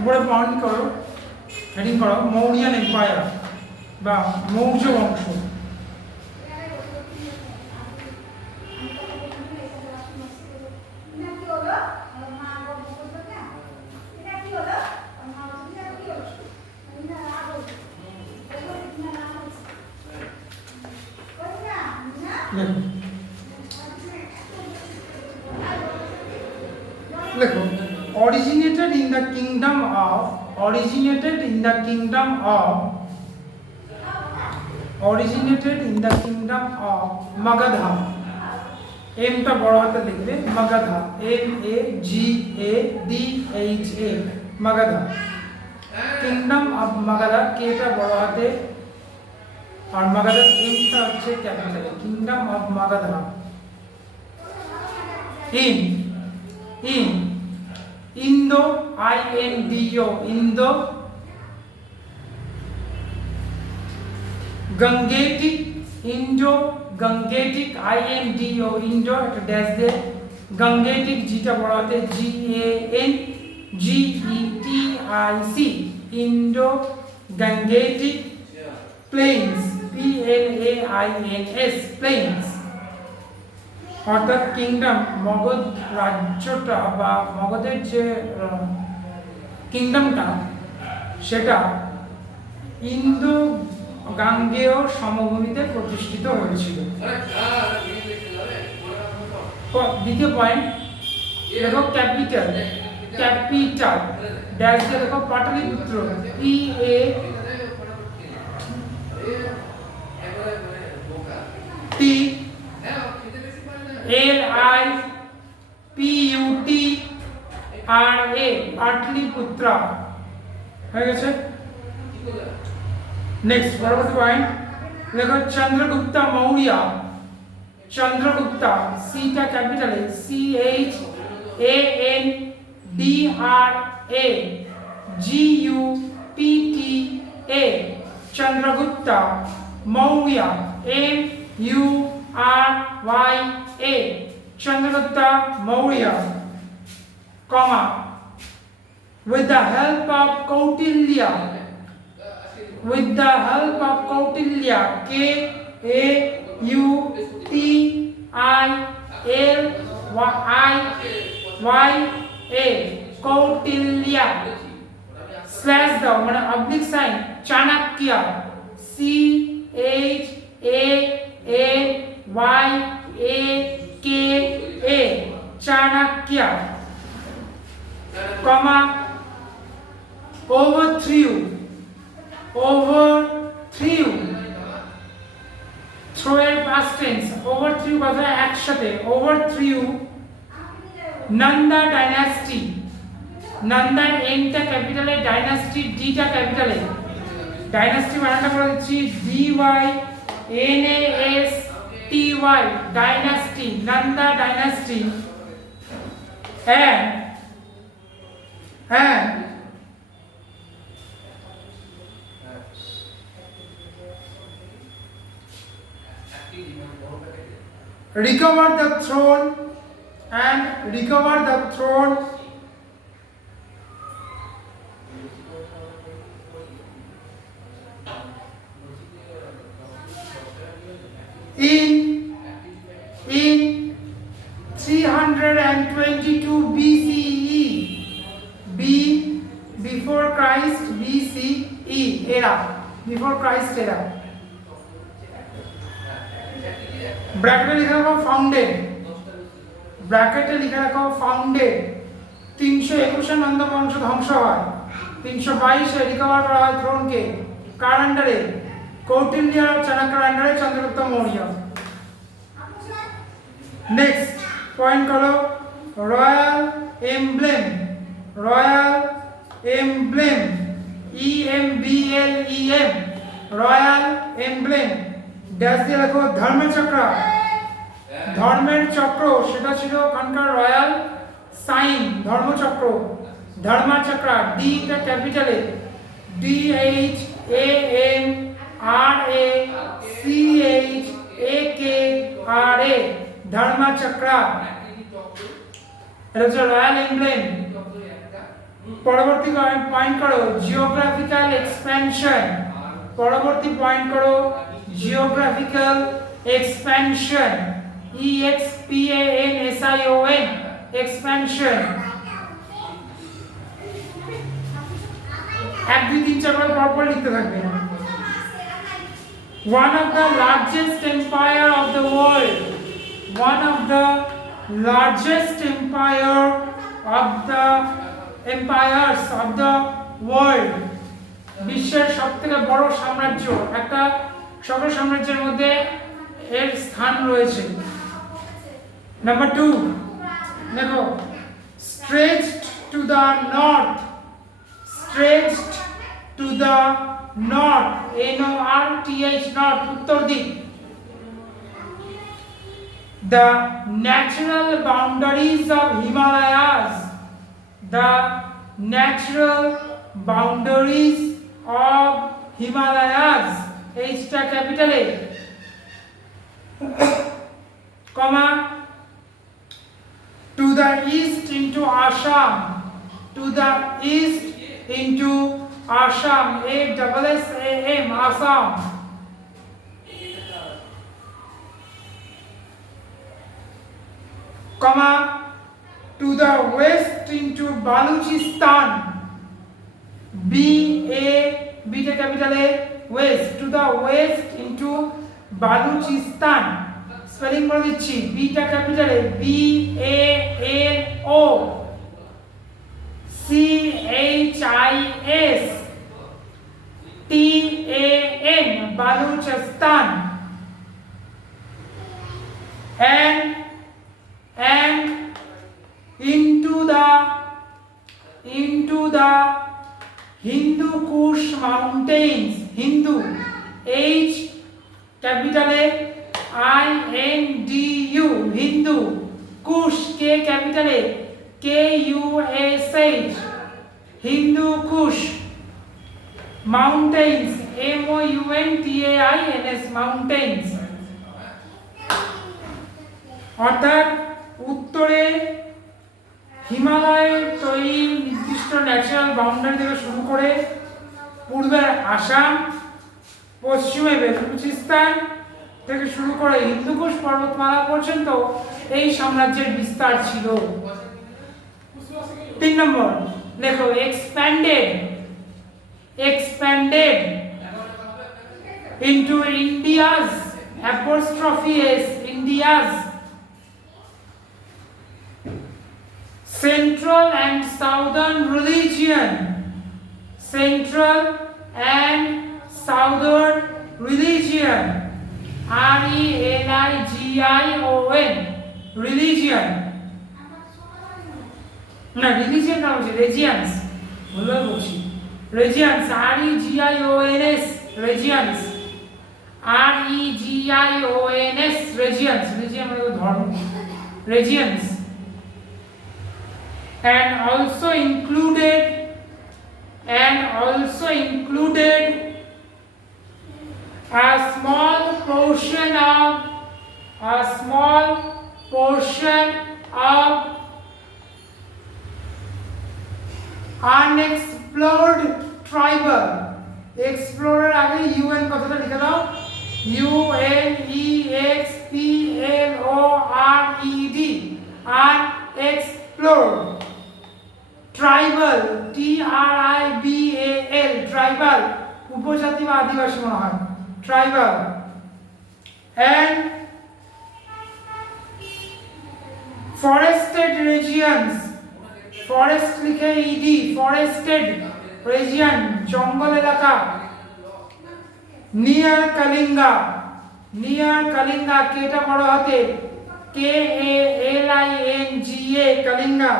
উপরে পয়েন্ট করো, হেডিং করো মৌরিয়ান এম্পায়ার বা মৌর্য বংশ। দেখো originated in the kingdom of Magadha। এমটা বড় হাতে লিখবে Magadha, MAGADHA Magadha, kingdom of Magadha, কেটা বড় হাতে আর মাগাধা এমটা হচ্ছে capital, kingdom of Magadha. in Indo Indo Gangetic Indo Gangetic INDO Indo একটা ড্যাশ দে, Gangetic যেটা বড় হাতে GANGETIC Indo Gangetic Plains PLAINS Plains, অর্থাৎ কিংডম মগধ রাজ্যটা বা মগধের যে কিংডমটা সেটা ইন্দো গাঙ্গেয় সমভূমিতে প্রতিষ্ঠিত হয়েছিল। দ্বিতীয় পয়েন্ট দেখো ক্যাপিটাল ড্যাশ দিয়ে দেখো পাটলিপুত্র PATLIPUTRA পাটলিপুত্রা হয়ে গেছে। নেক্সট পরবর্তী পয়েন্ট দেখো চন্দ্রগুপ্তা মৌর্য, চন্দ্রগুপ্তা সিটা ক্যাপিটালে CHANDRA Chandragupta Maurya MURYA Chandragupta Maurya, comma with the help of Kautilya KAUTILYA Kautilya slash দাও মানে oblique sign Chanakya CHANAYAKA Chanakya, comma overthrew throw এর past tense, overthrew কথা একসাথে, overthrew Nanda dynasty, নন্দার এনটা ক্যাপিটালে, ডাইনাস্টি ডিটা ক্যাপিটালে, ডাইনাস্টি বানানটা করে দিচ্ছি DYNASTY dynasty, Nanda dynasty and recover the throne in 322 BCE, B before Christ, BCE era, before Christ era। ব্র্যাকেটে লিখে রাখো ফাউন্ডেড, 321 নন্দ বংশ ধ্বংস হয়, 322 রিকভার করা হয় থ্রোনকে, কার আন্ডারে? কৌটিল্য আর চাণক্যের আন্ডারে চন্দ্রগুপ্ত মৌর্য। নেক্সট পয়েন্ট করো royal emblem EMBLEM royal emblem dash দিয়ে লেখো ধর্মের চক্র সেটা ছিল ওখানকার রয়্যাল সাইন, ধর্মচক্র ডি টা ক্যাপিটালে DHANRACHAKRA ধর্মচক্র, এটা হচ্ছে রয়্যাল এমব্লেম। পরবর্তী পয়েন্ট করো জিওগ্রাফিক্যাল এক্সপ্যানশন, পরবর্তী পয়েন্ট করো জিওগ্রাফিক্যাল এক্সপ্যানশন, EXPANSION এক্সপ্যানশন। 1 2 3 4 করে পরপর লিখতে থাকবে। One of the largest empire of the world, one of the largest empires of the world, বিশ্বের সবথেকে বড় সাম্রাজ্য, একটা সকল সাম্রাজ্যের মধ্যে এর স্থান রয়েছে। নাম্বার 2 দেখো stretched to the north, stretched to the north, NORTH, north, উত্তর দিক। The natural boundaries of Himalayas, the natural boundaries of Himalayas, H টা capital A, comma, to the east into Assam, to the east into Assam, ASSAM, Assam, comma, to the west into Baluchistan, B টা capital A, west, to the west into Baluchistan, spelling বলে দিচ্ছি, B টা capital A, BALOCHISTAN, Baluchistan, and into the Hindu Kush mountains, Hindu, H capital A INDU, Hindu, Kush, K capital A KUSH, Hindu Kush mountains, MOUNTAINS, mountains, অর্থাৎ উত্তরে হিমালয়ের তৈরি নির্দিষ্ট natural boundary থেকে শুরু করে পূর্বে আসাম, পশ্চিমে বেলুচিস্তান থেকে শুরু করে হিন্দুকুশ পর্বতমালা পর্যন্ত এই সাম্রাজ্যের বিস্তার ছিল। 3 নম্বর লেখো expanded into India's India's central and southern religion, central and southern religion, RELIGION, religion, না religion না হচ্ছে regions, বলতে বলছি regions, REGIONS, regions, REGIONS, regions, region মানে ধর্ম, regions, and also included a small portion of unexplored tribal, explorer আগে UN কথাটা লিখে দাও, UNEXPLORED, unexplored tribal, TRIBAL, tribal, উপজাতি বা আদিবাসী মনে হয়, tribal, and forested regions, forest লিখে ED, forested region, জঙ্গল এলাকা, near Kalinga, কেটা বড় হাতে KALINGA, Kalinga,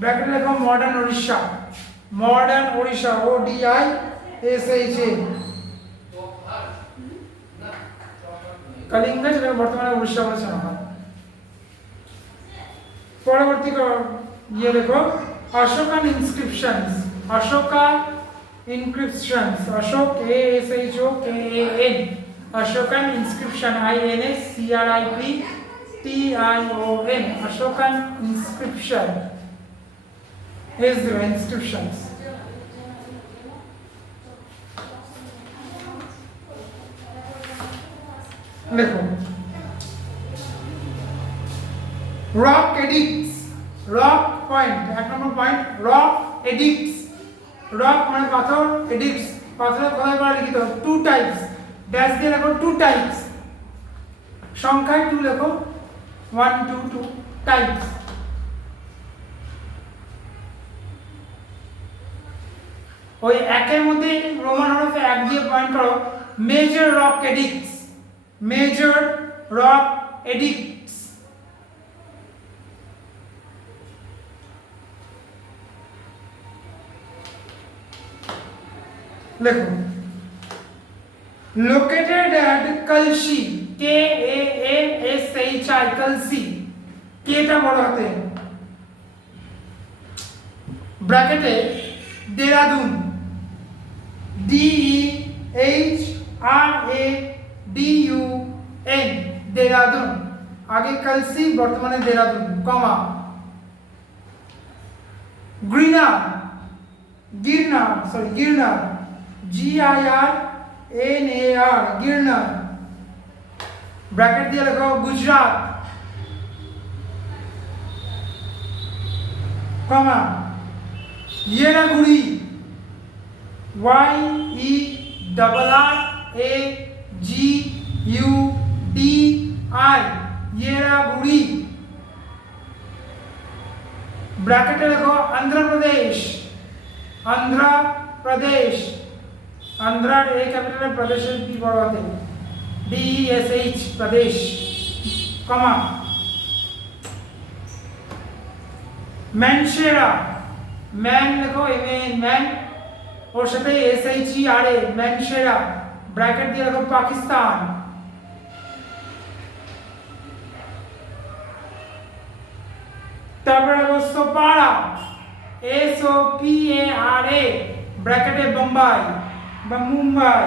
ব্র্যাকেটে লেখো মডার্ন ওড়িশা, ODISHA, কালিঙ্গা যেটা বর্তমানে উড়িষ্যা বলে চেনা হয়। পরবর্তী লেখো Ashokan inscriptions, Ashok ASHOKAN, Ashokan inscription, INSCRIPTION, Ashokan inscription, his institutions. देखो रॉक एडिक्ट्स, रॉक पॉइंट, एक number point rock edicts. Rock माने पाथर, एडिक्ट्स पाथर কোথায় পড়া লিখিত টু টাইপস, ড্যাশ দিয়ে লেখো টু টাইপস, সংখ্যায় টু লেখো 1 2 2 টাইপস। ওই একের মধ্যে রোমান হরফে এক দিয়ে পয়েন্ট করো, major rock edicts, major rock edicts. লেখো located at Kalsi, K A L S H I, Kalsi, কেটা বড় হাতে, ব্র্যাকেটে Dehradun, D E H R A D U N, Dehradun, আগে কলসি বর্তমানে Dehradun, comma. Girnar, Girnar sorry Girnar, G I R N A R, Girnar, bracket দিয়ে লেখো Gujarat, comma. Yerragudi, Y E double R A G U D I, Yerragudi, ব্র্যাকেটে লেখো অন্ধ্রপ্রদেশ, অন্ধ্রপ্রদেশ, আন্ধ্রার এ ক্যাপিটাল, প্রদেশের পি বড় হাতে, ডি ই এস এইচ, প্রদেশ, কমা। ম্যানসেরা, ম্যান লেখো এম এ এন, ম্যান, ওর সাথে এস এইচ ই আর এ, ম্যানসেরা, ব্র্যাকেট দিয়ে লেখো পাকিস্তান। তারপরে লেখো সোপারা, এস ও পি এ আর এ, ব্র্যাকেটে বোম্বাই বা Mumbai.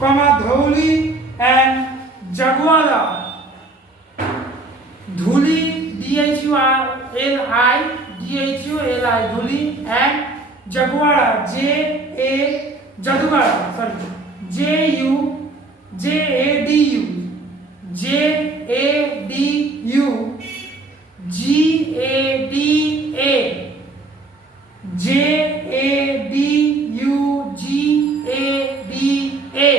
Comma Dhauli and Jaugada, Dhauli D H U R L I, D H U L I, Dhauli, and Jaugada, J A Jaugada sorry J U J A D U, J A D U, G A D A, J A D U, G A D A,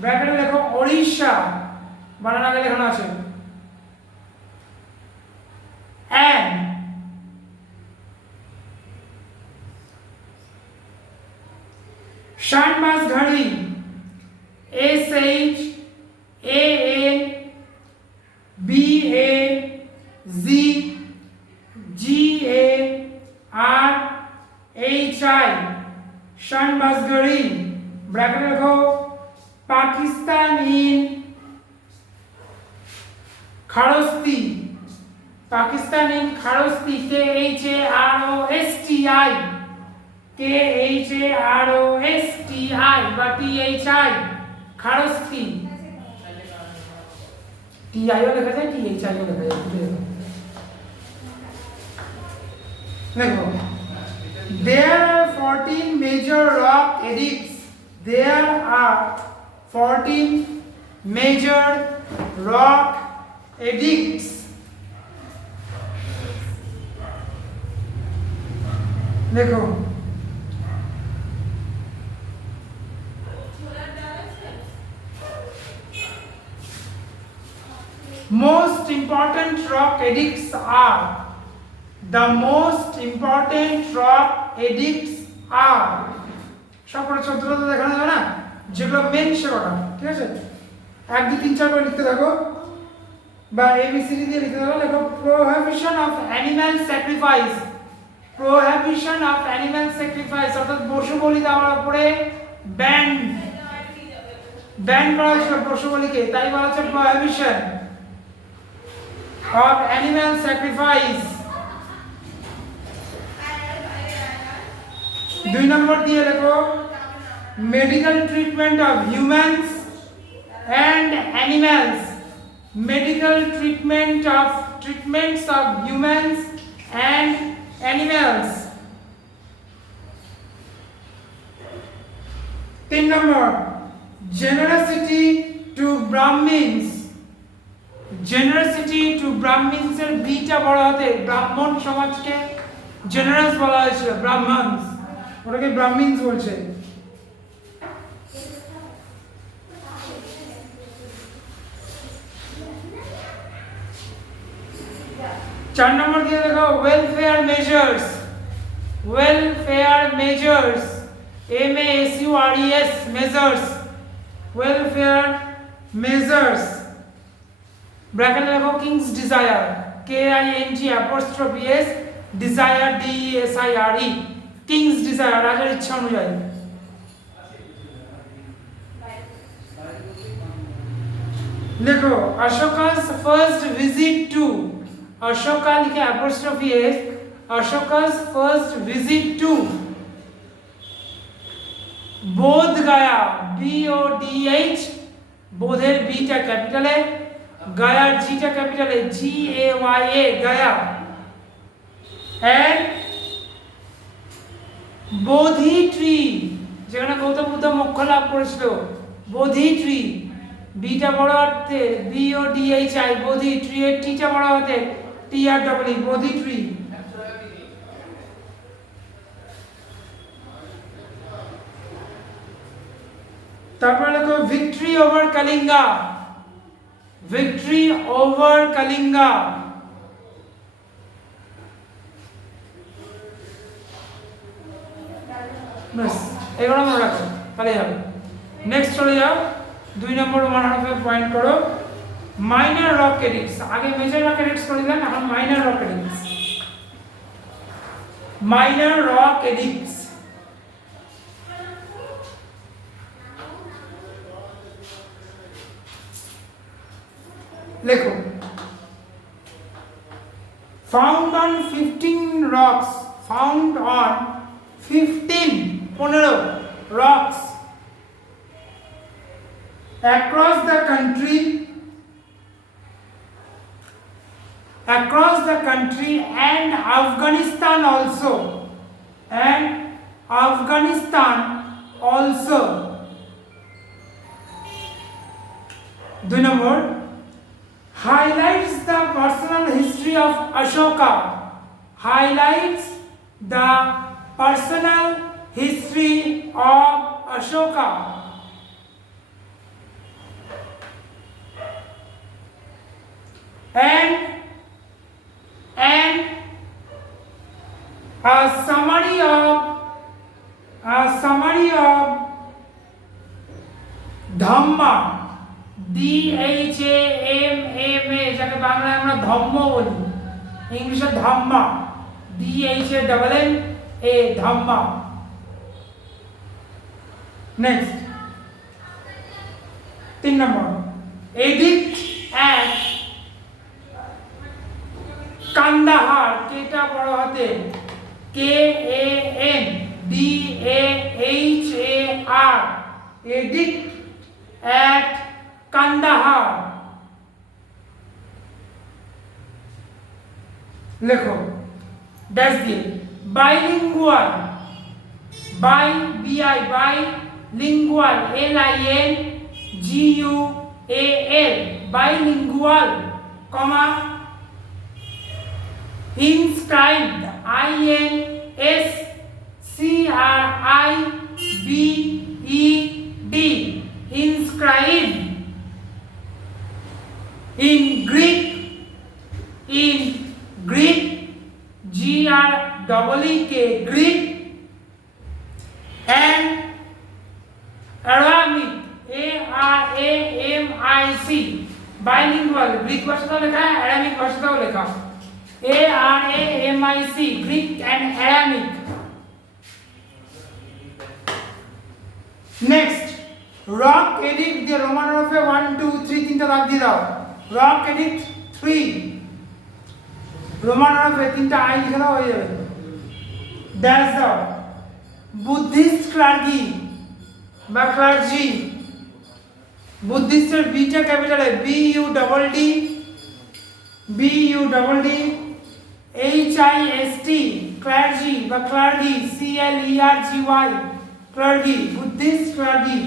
ব্র্যাকেটে লেখো ওড়িশা, বানান আগে লেখানো আছে, N. Shahbazgarhi, S H A N B A G G A R H I, Shahbazgarhi, ব্র্যাকেটে লেখো Pakistan in Kharosthi, Pakistan in Kharosthi, K H A R O S T I, K H A R O S T I বা T H I, Kharosthi, T I O লেখা যায়, টি H I O লেখা যায়, দেখো। There are 14 major rock edicts. There are 14 major rock edicts. देखो most important rock edicts are, the most important rock edicts are, সবকটা চতুর্থ দেখানো যাবে না, যেগুলো মেন সেগুলো, ঠিক আছে, 1 2 3 4 করে লিখতে থাকো বা এবিসিডি দিয়ে লিখতে থাকো। লেখো prohibition of animal sacrifice, prohibition of animal sacrifice, অর্থাৎ পশু বলি দেওয়ার উপরে ব্যান, ব্যান করা হয়েছিল পশু বলিকে, তাই বলা হচ্ছে প্রোহিবিশন অফ অ্যানিমাল স্যাক্রিফাইস। 2 নম্বর দিয়ে লেখো medical treatment of humans and animals, medical treatments of humans and animals. 3 number, generosity to Brahmins. Generosity to Brahmins এর বিটা বড় হতে ব্রাহ্মণ সমাজকে জেনারেস বলা হয়েছিল, ব্রাহ্মণস, ওটাকে ব্রাহ্মিনস বলছে। চার নম্বর দিয়ে দেখো welfare measures, welfare measures, MASURES, measures, welfare measures. ব্র্যাকেটে লেখো king's desire, KING', desire DESIRE, king's desire, রাজার ইচ্ছা অনুযায়ী। লেখো Ashoka's first visit to, Ashoka লিখে ', Ashoka's first visit to Bodh Gaya, BODH, বোধের বিটা ক্যাপিটালে, গায়ার জিটা ক্যাপিটালে, GAYA, Gaya. And Bodhi tree, যেখানে গৌতম বুদ্ধ মোক্ষ লাভ করেছিল, বোধি ট্রি, বিটা বড় হাতে BODHI, বোধি, ট্রি এর টিটা বড় হাতে TREE, বোধি ট্রি। তারপরে লেখো victory over Kalinga, victory over Kalinga, बस এগুলো মনে রাখো তাহলেই হবে। নেক্সট চলে যাও 2 নম্বর 100 পয়েন্ট করো মাইনর রক এডিক্টস। আগে মেজর রক এডিক্টস করিলাম, এখন minor rock edicts. Minor rock edicts লেখো found on 15 rocks, found on 15 rocks across the country and Afghanistan also. 2 number, highlights the personal history of Ashoka, highlights the personal history of Ashoka. And a summary of Dhamma, DHAMMA, যাকে বাংলায় আমরা ধম্ম বলি, ইংলিশে Dhamma, DHAMMA, Dhamma. Next 3 নম্বর, edict at Kandahar, কেটা বড় হাতে KANDAHAR, addict at Kandahar. লেখো ড্যাশ দিয়ে bilingual, bilingual, LINGUAL, bilingual, comma inscribed, INSCRIBED, inscribed, in Greek, GREEK, Greek, and Aramaic, ARAMIC, bilingual, Greek ভাষাতেও লেখা, অ্যারামিক ভাষাতেও লেখা, ARAMIC, Greek and Aramaic. Next, rock edict দিয়ে রোমান হরফে 1 2 3 তিনটা দাগ দিয়ে দাও। rock edict 3, রোমান হরফে তিনটা আই লিখে দাও, হয়ে যাবে। ড্যাশ দাও বুদ্ধিস্ট ক্লার্জি বা ক্লার্জি, বুদ্ধিস্টের বিটা ক্যাপিটালে B U double D, H I S T clergy বা clergy, C L E R G Y clergy, Buddhist clergy.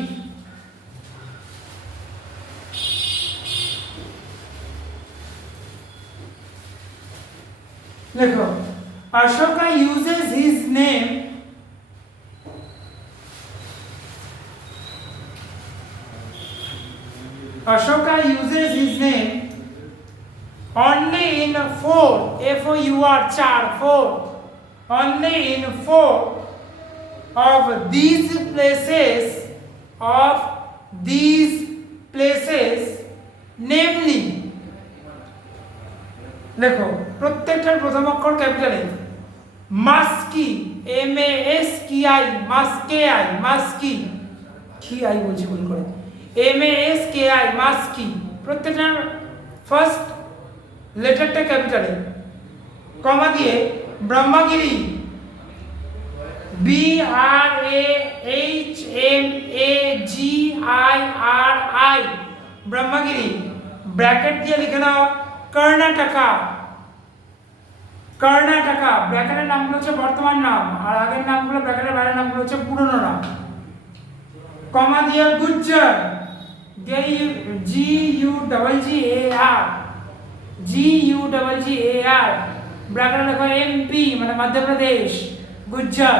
লেখো Ashoka uses his name only in four, F-O-U-R, four, only in four of these places, namely, দেখো প্রত্যেকটার প্রথম অক্ষর ক্যাপিটালে। মাস্কি, M-A-S-K-I, মাস্কি, কি আই বলছি ভুল করে, M-A-S-K-I, মাস্কি, প্রত্যেকটার ফার্স্ট লেটারটা ক্যাপিটালে, কমা দিয়ে ব্রহ্মগিরি, B-R-A-H-M-A-G-I-R-I, ব্রহ্মগিরি, ব্র্যাকেট দিয়ে লিখে নাও কর্ণাটকা, ব্র্যাকেটের নামগুলো হচ্ছে বর্তমান নাম, আর আগের নামগুলো ব্র্যাকেটের বাইরের নামগুলো হচ্ছে পুরনো নাম। কমা দিয়ে গুজ্জর, G-U-G-A-R, ব্র্যাকেটে লেখো MP মানে মধ্যপ্রদেশ, Gujjar.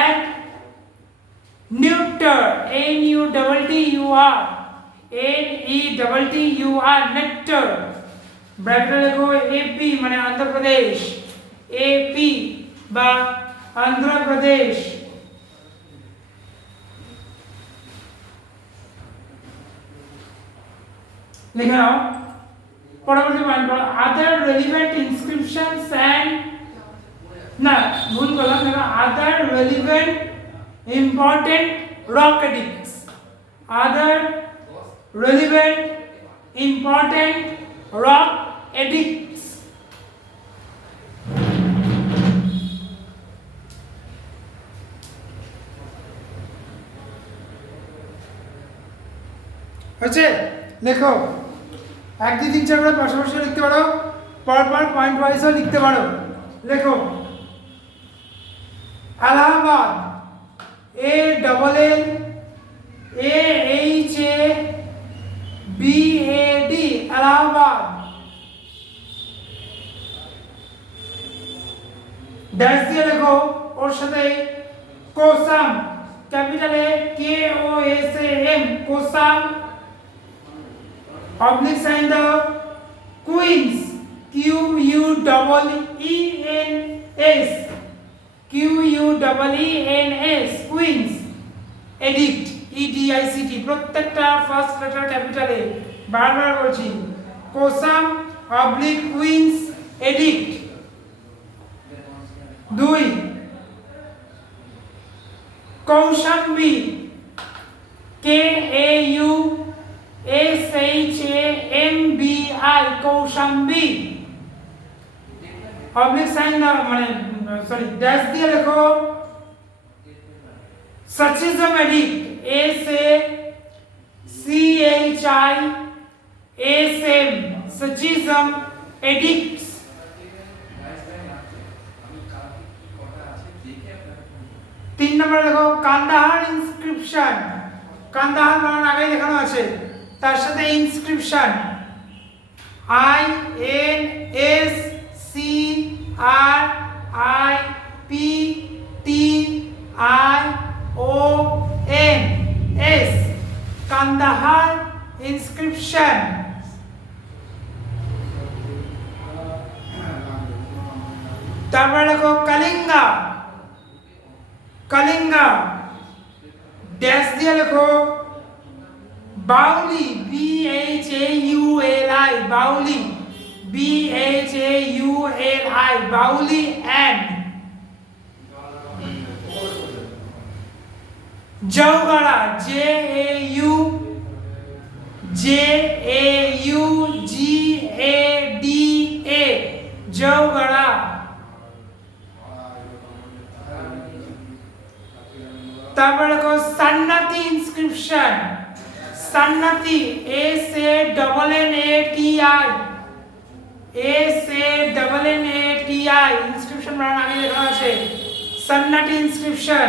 and neuter, N-U-T-T-U-R, N-E-T-T-U-R, nectar, ব্র্যাকেটে লেখো AP মানে অন্ধ্রপ্রদেশ, AP বা অন্ধ্রপ্রদেশ। লিখে নাও পরবর্তী পয়েন্ট, আদার রেলিভেন্ট ইনস্ক্রিপশনস অ্যান্ড, না ভুল বললাম, দেখো আদার রেলিভেন্ট ইম্পর্টেন্ট রক এডিক্টস, আদার রেলিভেন্ট ইম্পর্টেন্ট রক এডিক্টস। হচ্ছে লেখো 1 2 3 4 করে পাশাপাশি লিখতে পারো, পরপর পয়েন্ট ওয়াইজও লিখতে পারো। লেখো এলাহাবাদ, ALLAHABAD, এলাহাবাদ। ড্যাশ দিয়ে লেখো ওর সাথে কোসাম, ক্যাপিটালে KOSAM, কোসাম, oblique sign the Queens, Q-U-E-E-N-S, Q-U-E-E-N-S, Queens, edict, E-D-I-C-T, প্রত্যেকটা ফার্স্ট লেটার ক্যাপিটালে, বারবার বলছি, Kosam oblique queen's edict. 2 Kaushambi, K-A-U-S-H-A-M-B-I, Kaushambi, oblique sign মানে সরি ড্যাশ দিয়ে লেখো সাচিজম এডিক্ট, S-A-C-H-I-S-M, সাচিজম এডিক্টস। 3 নম্বরে লেখো কান্দাহার ইনস্ক্রিপশন, কান্দাহার বানান আগেই দেখানো আছে, তার সাথে ইনস্ক্রিপশন, I-N-S-C-R-I-P-T-I-O-N-S, কান্দাহার ইনস্ক্রিপশন। তারপরে লেখো কালিঙ্গা, কালিঙ্গা, ড্যাশ দিয়ে লেখো বাউলি, B-H-A-U-L-I, বাউলি, B-H-A-U-L-I, বাউলি and জৌগাড়া, J-A-U-G-A-D-A, জৌগাড়া। তারপরে দেখো সান্নাতি inscription. Sannati, SANNATI, SANNATI, inscription বানান আগে লেখা আছে Sannati inscription.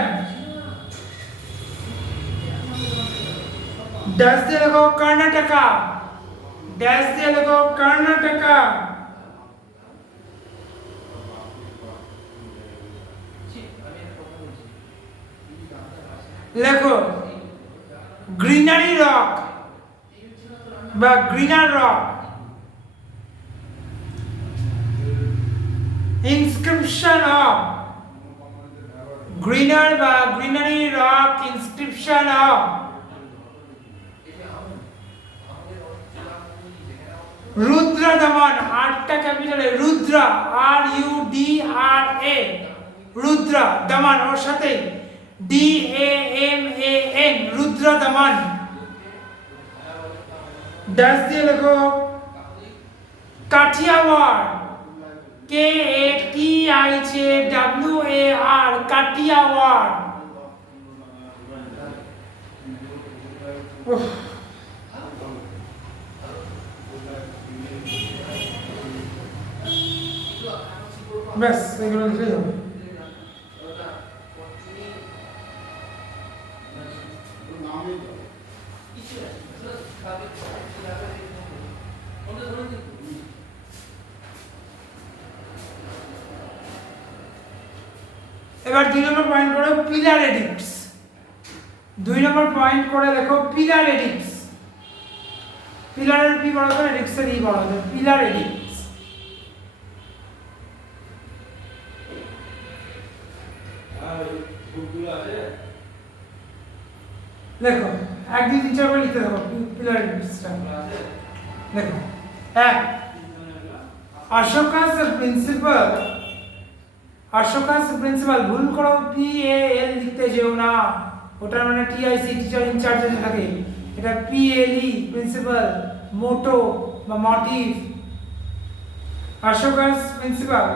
Dash দিয়ে লেখো কর্ণাটকা, dash দিয়ে লেখো কর্ণাটকা। লেখো গ্রিনারি রক বা greener rock, inscription of greener বা গ্রিনারি রক, ইনস্ক্রিপশন অফ রুদ্র দমন, আটটা ক্যাপিটালে রুদ্র, RUDRA, রুদ্র দমন, ওর সাথে DAMAN, রুদ্র দমন। ড্যাশ দিয়ে লেখো কাঠিয়াওয়াড়, KATIJWAR, কাঠিয়াওয়াড়। ব্যাস এগুলো লিখে যাবে। এবার 2 নম্বর পয়েন্ট করে পিলার এডিক্টস, 2 নম্বর পয়েন্ট করে দেখো পিলার এডিক্টস। পিলারের পি বড় করে এডিক্টসের ই বড় হবে, পিলার এডিক্টস। দেখো 1 2 3 4 করে লিখতে হবে পিলার এডিক্টসটা। দেখো 1 অশোকাস প্রিন্সিপাল, অশোকাস প্রিন্সিপাল, ভুল করো PAL লিখতে যেও না, ওটার মানে TIC, টিচার ইনচার্জ থাকে, এটা PLE প্রিন্সিপাল, মোটো বা motive. Ashoka's principle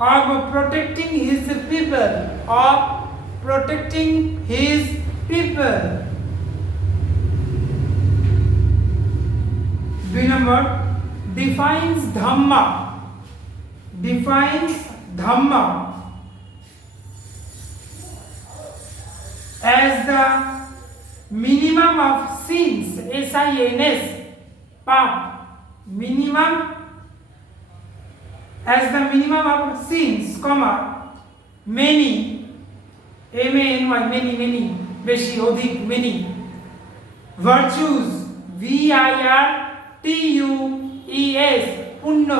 of protecting his people, of protecting his people. 2 number defines dhamma, defines dhamma as the minimum of sins, SINS, pap, minimum, as the minimum of sins, comma, many, MANY, many, many, বেশি অধিক, many, virtues, VIRTUES, পুণ্য,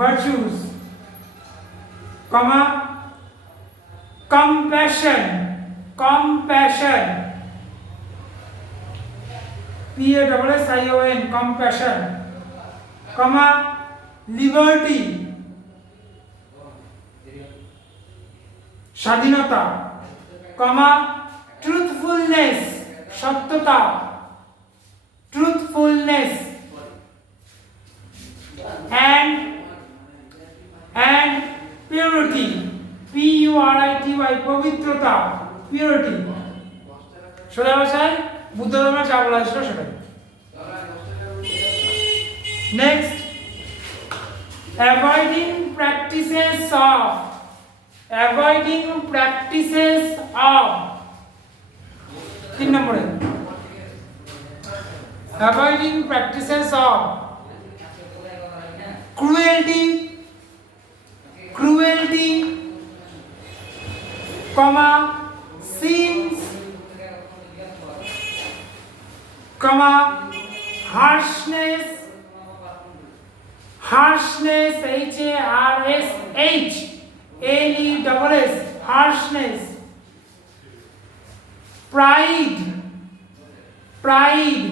virtues, comma, compassion, compassion, PASSION, compassion, comma, liberty, স্বাধীনতা, comma, truthfulness, সত্যতা, truthfulness, and purity, PURITY, পবিত্রতা, purity। সোজা ভাষায় বুদ্ধ ধর্মের যা বলা হয়েছিল সেটাই। Next avoiding practices of, avoiding practices of, 3 নম্বরে avoiding practices of cruelty, cruelty, comma, sins, comma, harshness, harshness, HARSHNESS, harshness, pride, pride,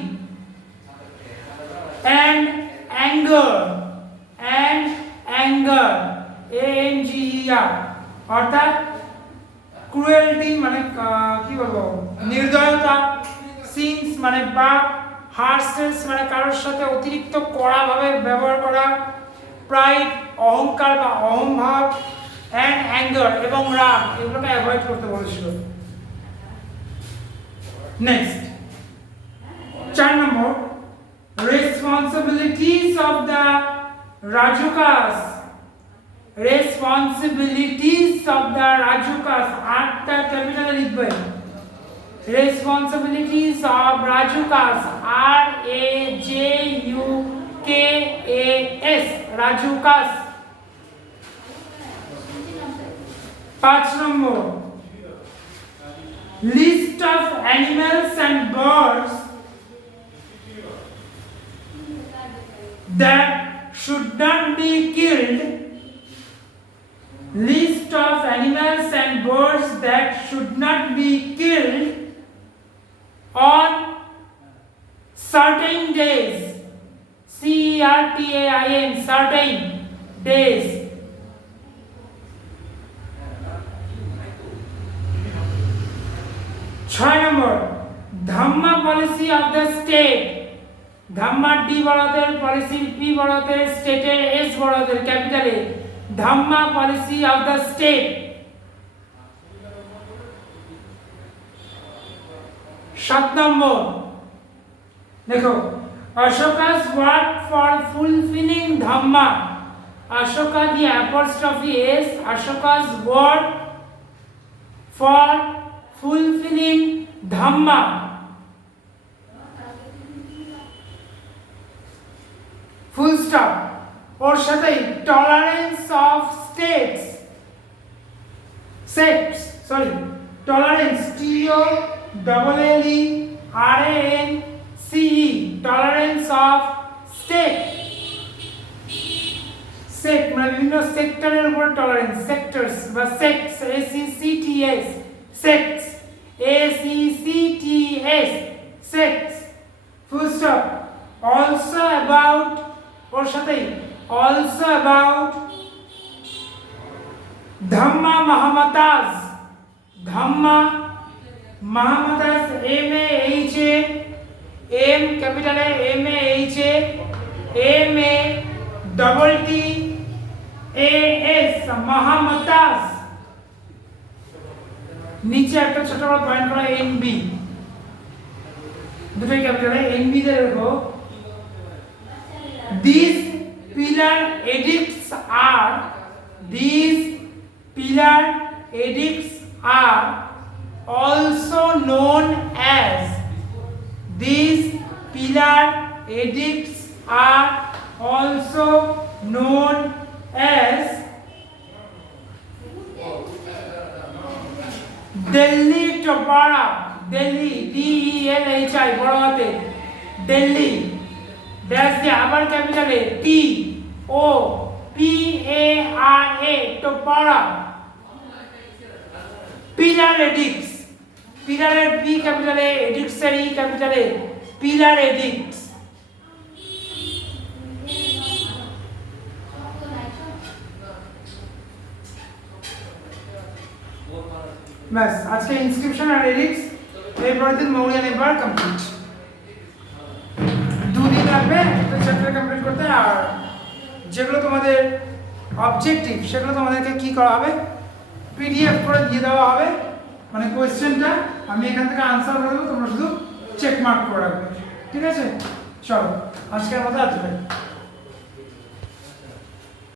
and anger, ANGER, অর্থাৎ ক্রুয়েলটি মানে কি বলবো, নির্দয়তা, সিনস মানে পাপ, হার্শনেস মানে কারোর সাথে অতিরিক্ত কড়াভাবে ব্যবহার করা, প্রাইড অহংকার বা অহংভাব, অ্যান্ড অ্যাঙ্গার এবং রাগ, এগুলোকে অ্যাভয়েড করতে বলেছিল। Next, 4 number, responsibilities of the Rajukas. Responsibilities of the Rajukas. 8টা ক্যাপিটালে লিখবে। Responsibilities of Rajukas. RAJUKAS. Rajukas. 5 number, list of animals and birds that should not be killed. List of animals and birds that should not be killed on certain days. CERTAIN, certain days. 6 number, Dhamma policy of the state. Dhamma D বড়দের, policy P বড়দের, state S বড়দের, capital A. Dhamma policy of the state. 7 number, देखो, Ashoka's work for fulfilling Dhamma. Ashoka the apostrophe S. Ashoka's work for fulfilling Dhamma. Full stop. और साथै tolerance of states. Sects. Sorry. Tolerance. TOLLERANCE. Tolerance of state. Sect মানে বিভিন্ন সেক্টরের উপর tolerance, sectors বা সেক্টস, SECTS, sects, ACCTS, sects. Full stop. Also about, ওর সাথেই also about Dhamma Mahamatas. Dhamma Mahamatas, MAHA, M capital A, MAHA, MATTAS, Mahamatas. নিচে একটা ছোট বড় পয়েন্ট করা NB, দুটোই ক্যাপিটালে। NB তে দেখো, these pillar edicts are also known as, these pillar edicts are also known as Delhi Topara. Delhi, DELHI বড় হাতে, Delhi dash the upper capital A, TOPARA, Topara. Pillar edicts, pillar এর P capital A, edicts এর E capital A, pillar edicts. बस आज के इंस्क्रिप्शन और एडिक्स এরপরের দিন মৌলিয়া নেবার কমপ্লিট। 2 দিন লাগবে তো চ্যাপ্টার কমপ্লিট করতে। আর যেগুলো তোমাদের অবজেক্টিভ সেগুলো তোমাদেরকে কি করা হবে, PDF করে দিয়ে দেওয়া হবে। মানে কোশ্চেনটা আমি এখান থেকে আনসার করে দেবো, তোমরা শুধু চেক মার্ক করে রাখবে। ঠিক আছে, চলো আজকের মতো আসবে।